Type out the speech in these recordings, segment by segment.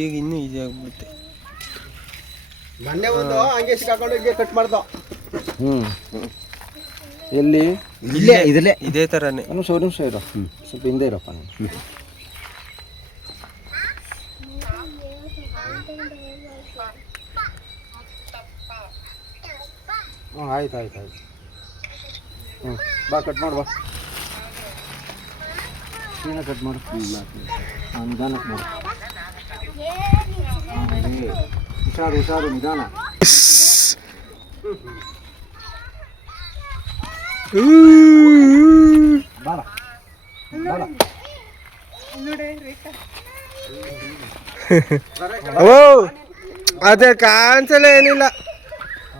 ಈಗ ಇನ್ನೂ ಈಸಿ ಆಗ್ಬಿಡುತ್ತೆ. ಮೊನ್ನೆ ಒಂದು ಹಂಗೆ ಸಿಕ್ಕಾಕೊಂಡು ಹಿಂಗೆ ಕಟ್ ಮಾಡ್ದೋ. ಹ್ಞೂ ಎಲ್ಲಿ? ಇಲ್ಲೇ ಇದ್ರಲ್ಲೇ ಇದೇ ಥರನೇ ನಿಮಿಷ ಒಂದು ನಿಮಿಷ ಇರೋ. ಸ್ವಲ್ಪ ಹಿಂದೆ ಇರಪ್ಪ ನೀನು. ಹ್ಞೂ ಆಯ್ತು ಆಯ್ತು ಆಯ್ತು. ಹ್ಞೂ ಬಾ ಕಟ್ ಮಾಡು ಬಾ. ನೀನೇ ಕಟ್ ಮಾಡು. ಹ್ಞೂ ನಿಧಾನಕ್ಕೆ ಮಾಡು. ಹುಷಾರು ಹುಷಾರು ನಿಧಾನ ಅದೇ ಕಾಣಿಸಲೇ ಏನಿಲ್ಲ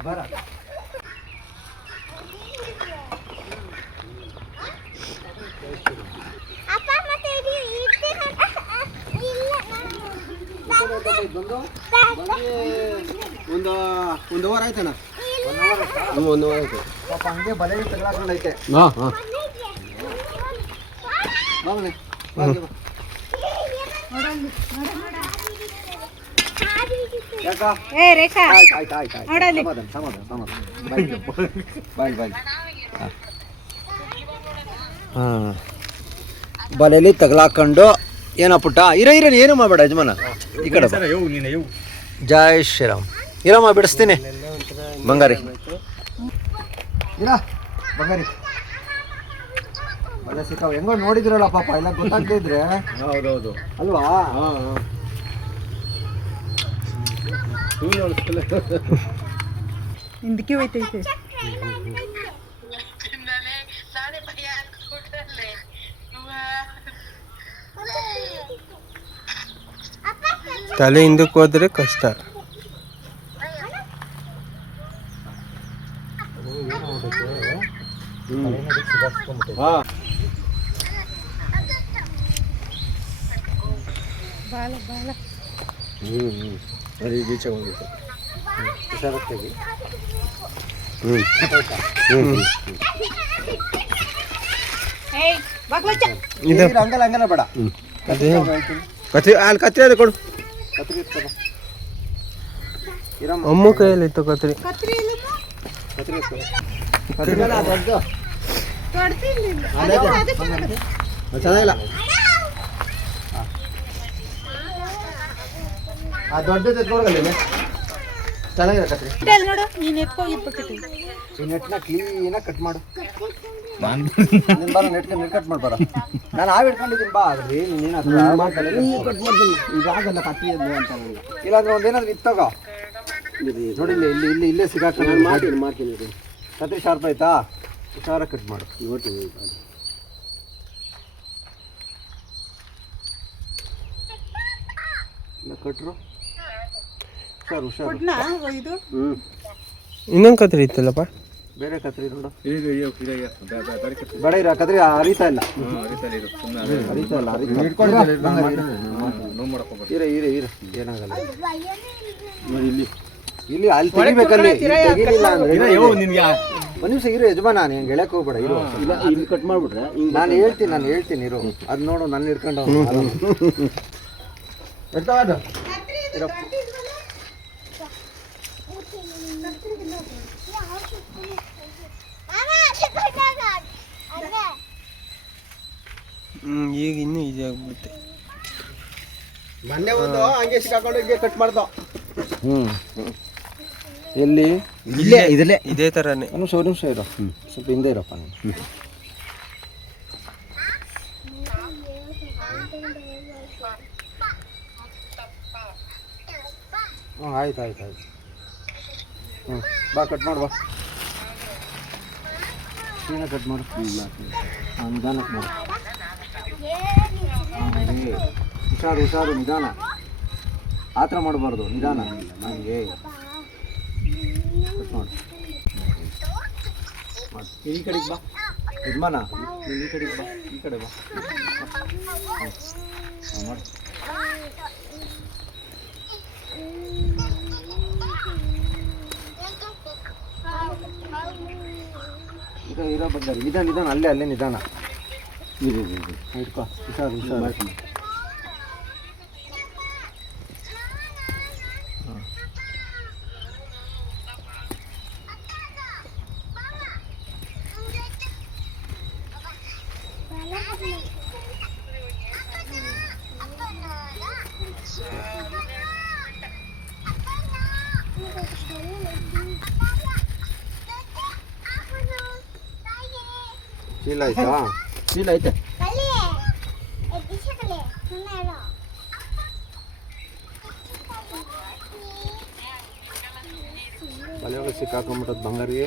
ಬಾರ ಅಪ್ಪ ಮತ್ತೆ ಇದು ಇಡ್ತೀನಿ ಇಲ್ಲ ಬಂದು ಒಂದು ಒಂದು ಅವರ್ ಆಯ್ತಣ್ಣ. ಒಂದು ಅವರ್ ಆಯ್ತು. ಪಾಪ ಹಂಗೆ ಬಲೆ ತಗೊಳಕೊಂಡೈತೆ ಹಾಂ ಹಾಂ. ಬಾ ಮನೆ ಬಾ. ಹಂಗೆ ಬಾ. ಯಾಕ ಏ ರೇಖಾ. ಆಯ್ತು ಆಯ್ತು ಆಯ್ತು ಆಯ್ತು. ಸಮಾಧಾನ ಸಮಾಧಾನ ಸಮಾಧಾನ. ಬಾಯ್ ಬಾಯ್ ಬಾಯ್ ಹಾಂ. ಬಲೆಯಲ್ಲಿ ತಗಲಾಕೊಂಡು ಏನೋ ಪುಟ್ಟ? ಇರ ಇರ ಏನು ಮಾಡಬೇಡ ಯಜಮಾನ? ಈ ಕಡೆ ಬಾ. ಜೈ ಶ್ರೀರಾಮ್. ಇರಮ್ಮ ಬಿಡಿಸ್ತೀನಿ. ಬಂಗಾರಿ. ಇರ ಬಂಗಾರಿ. ಸಿಕ್ಕಾವ ಹೆಂಗೋ ನೋಡಿದ್ರಲ್ಲ ಪಾಪ ಎಲ್ಲ ಗೊತ್ತಾಗ್ತಿದ್ರೆ ಹೌದೌದು. ಅಲ್ವಾ? ಹಾಂ ಹಾಂ. ಹಿಂದಕ್ಕೆ ಹೋಯ್ತೈತೆ. ತಲೆ ಹಿಂದಕ್ಕೆ ಹೋದ್ರೆ ಕಷ್ಟ. ಹಾಂ ಬಾಲ ಬಾಲ ಹ್ಞೂ ಹ್ಞೂ ಅಲ್ಲಿ ಬೀಚೆ ಹೋಗ್ಬೇಕು ಹುಷಾರಾಗ್ತೀವಿ ಹ್ಞೂ ಹ್ಞೂ ಏಯ್ ಬಾಗ್ಲಚ್ಚ ಇದು ಹಂಗಲ್ಲ ಹಂಗಲ್ಲ ಬೇಡ. ಅದೇ ಕತ್ರಿ ಅಲ್ಲಿ ಕತ್ರಿ ಅದು ಕೊಡು ಕತ್ರಿ ಎತ್ಕೊ ಬಾ. ಇರಮ್ಮ ಅಮ್ಮ ಕೈಯಲ್ಲಿ ಇತ್ತು ಕತ್ರಿ. ಕತ್ರಿ ಇಲ್ಲ ಕತ್ರಿ ಅದು ಚೆನ್ನಾಗಿಲ್ಲ. ಆ ದೊಡ್ಡದು ಎತ್ಕೊಳಗಲ್ಲ ಚೆನ್ನಾಗಿದೆ ಕತ್ರಿ. ನೋಡು ನೀನ್ ಎತ್ಕೋ ಇರ್ಬೇಕಿತ್ತು ಈ ನೆಟ್ನ ಕ್ಲೀನಾಗಿ ಕಟ್ ಮಾಡು. ನೀನ್ ಬರ ನೆಟ್ ನೆಟ್ ಕಟ್ ಮಾಡಿ ಬರ ನಾನು ಇಟ್ಕೊಂಡಿದ್ದೀನಿ ಬಾ. ಅದ್ರಿ ನೀನು ಹತ್ರ ಮಾಡ್ಕೊಳ್ಳಿ ಕಟ್ ಮಾಡ್ತೀನಿ. ಈಗ ಆಗಲ್ಲ ಕತ್ರಿ ಅದು ಅಂತ ನನಗೆ. ಇಲ್ಲಾಂದ್ರೆ ಒಂದೇನಾದ್ರು ಇತ್ತಗೋ ನೋಡಿ ಇಲ್ಲಿ ಇಲ್ಲಿ ಇಲ್ಲಿ ಇಲ್ಲೇ ಸಿಗಾಕ ನಾನು ಮಾಡ್ತೀನಿ ಮಾಡ್ತೀನಿ ಇದು. ಕತ್ರಿ ಶಾರ್ಪ್ ಆಯ್ತಾ? ಹುಷಾರ ಕಟ್ ಮಾಡು. ನೋಡ್ತೀನಿ ಇಲ್ಲ ಕಟ್ರು. ಸರ್ ಹುಷಾರು. ಇದು? ಹ್ಞೂ ಇನ್ನೊಂದು ಕತ್ರಿ ಇತ್ತಲ್ಲಪ್ಪ? ಬೇರೆ ಕತ್ರಿ ನೋಡು. ಬೇಡ ಇರ ಕತ್ರಿ ಹರಿತಾ ಇಲ್ಲ. ಅರಿತಾ ಇದು ಸುಮ್ಮನೆ ಹರಿತಾ ಇಲ್ಲ. ಅರಿತಾ ಇಲ್ಲ. ಇರ ಇರ ಇರ. ಏನಾಗಲ್ಲ. ನೋಡಿ ಇಲ್ಲಿ. ಇಲ್ಲಿ ಅಲ್ಲಿ ತೆಗಿಬೇಕಲ್ಲಿ. ತೆಗಿಲಿಲ್ಲ ಅಂದ್ರೆ ಒಂದು ಯೋ ನಿನ್ಗೆ ಒಂದ್ ನಿಮಿಷ ಇರು ಯಜಮಾನ ನೀನ್ ಹೇಳಕ್ ಹೋಗ್ಬೇಡ ಇರು. ಇಲ್ಲ ಇಲ್ಲಿ ಕಟ್ ಮಾಡ್ಬಿಟ್ರೆ ಹಿಂಗೆ ನಾನು ಹೇಳ್ತೀನಿ ನಾನು ಹೇಳ್ತೀನಿ ಇರು. ಅದ್ ನೋಡು ನನ್ನ ಹಿಡ್ಕೊಂಡು ಹ್ಮ್ ಈಗ ಇನ್ನೂ ಈಜಿ ಆಗ್ಬಿಡುತ್ತೆ. ಮೊನ್ನೆ ಒಂದು ಹಂಗೆ ಸಿಕ್ಕಾಕೊಂಡು ಹಿಂಗೆ ಕಟ್ ಮಾಡ್ದೋ. ಹ್ಮ್. ಎಲ್ಲಿ? ಇಲ್ಲೇ ಇದಲ್ಲೇ ಇದೇ ಥರನೇ ಒಂದು ನಿಮಿಷ ಒಂದು ನಿಮಿಷ ಇರೋ. ಸ್ವಲ್ಪ ಹಿಂದೆ ಇರಪ್ಪ ನೀನು. ಹ್ಞೂ ಆಯ್ತು ಆಯ್ತು ಆಯ್ತು. ಹ್ಞೂ ಬಾ ಕಟ್ ಮಾಡು ಬಾ. ನೀನೇ ಕಟ್ ಮಾಡು. ಹಾಂ ನಿಧಾನಕ್ಕೆ ಮಾಡು. ಹುಷಾರು ಹುಷಾರು ನಿಧಾನ. ಆ ಥರ ಮಾಡಬಾರ್ದು ನಿಧಾನ. ನನಗೆ ಕಟ್ ಮಾಡು. ಮಾಡು. ಈ ಕಡೆಗೆ ಬಾ. ಯಜಮಾನ ನೀನ್ ಈ ಕಡೆಗೆ ಬಾ. ಈ ಕಡೆ ಬಾ. ಹಾಂ ಮಾಡು. ಇದು ಇರೋ ಬಂದಾರಿ. ನಿಧಾನ ನಿಧಾನ. ಅಲ್ಲೇ ಅಲ್ಲೇ ನಿಧಾನ. ಇರು ಇರು ಇರು. ಇಟ್ಕೋ ಹುಷಾರು ಹುಷಾರು. ಚೀಲ ಆಯ್ತಾ? ಚೀಲ ಐತೆ. ಒಳಗೆ ಸಿಕ್ಕಾಕೊಂಡ್ಬಿಟ್ಟದ್ ಬಂಗಾರಿಗೆ.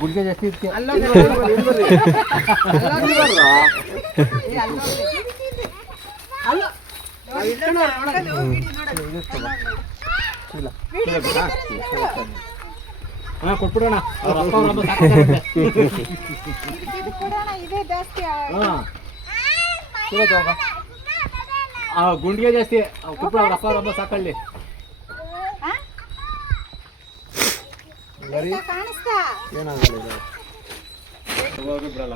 ಗುಡ್ಗೆ ಜಾಸ್ತಿ ಇರ್ತೀಯ? ಹಾಂ ಕೊಟ್ಬಿಡೋಣ. ಇದು ಕೊಡೋಣ ಇದೇ ಜಾಸ್ತಿ ಹಾಂ. ಆ ಗುಂಡಿಗೆ ಜಾಸ್ತಿ. ಕೊಟ್ಬಿಡ ಅವ್ರ ಅಪ್ಪ ಅವ್ರ ಸಾಕಳ್ಳಿ ಬಿಡಲ್ಲ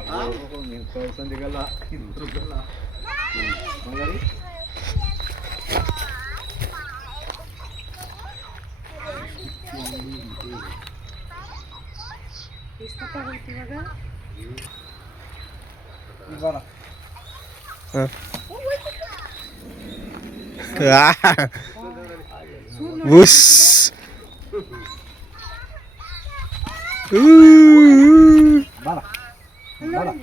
ನೀನು ಕಳ್ಸಂದಿಗಲ್ಲ ಬಿಡಲ್ಲ ಬಂಗಾರಿ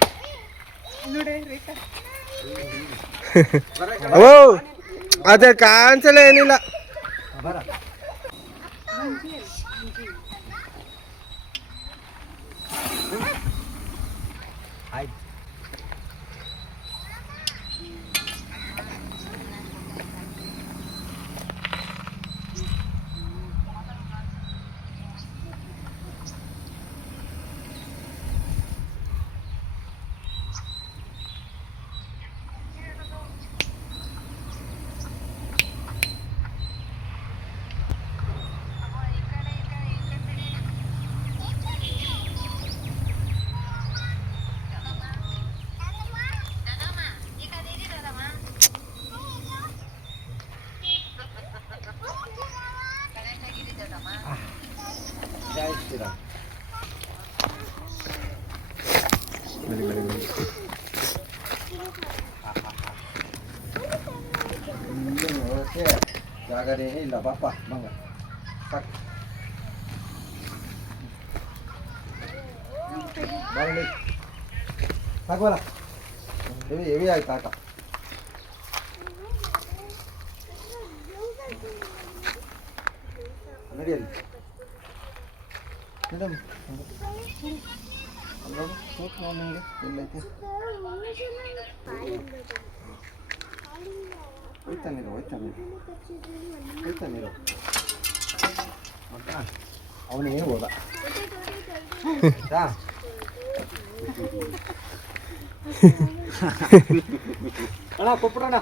Sacaré ahí la papa. Venga. Saca. Vale. Sácala. Lleve, lleve ahí, saca. Miriam. Miriam. అందరూ చూసుకోవాలి వెళ్ళైతే ಬರ ಹೆವಿ ಹೆವಿ ಆಯ್ತು ಆಟ ನಡಿಯಲ್ಲಿ ಮೇಡಮ್ ಅಲ್ಲೋಡು ತೂಕ ನೋಡು ನಿಂಗೆ ಎಲ್ಲೈತೆ ಹೋಯ್ತಾನಿರು ಹೋಯ್ತಾನಿರು ಹೋಯ್ತಾನಿರು ಅವನಿಗೆ ಹೋದ ಅಣ್ಣ ಕೊಟ್ಬಿಡೋಣ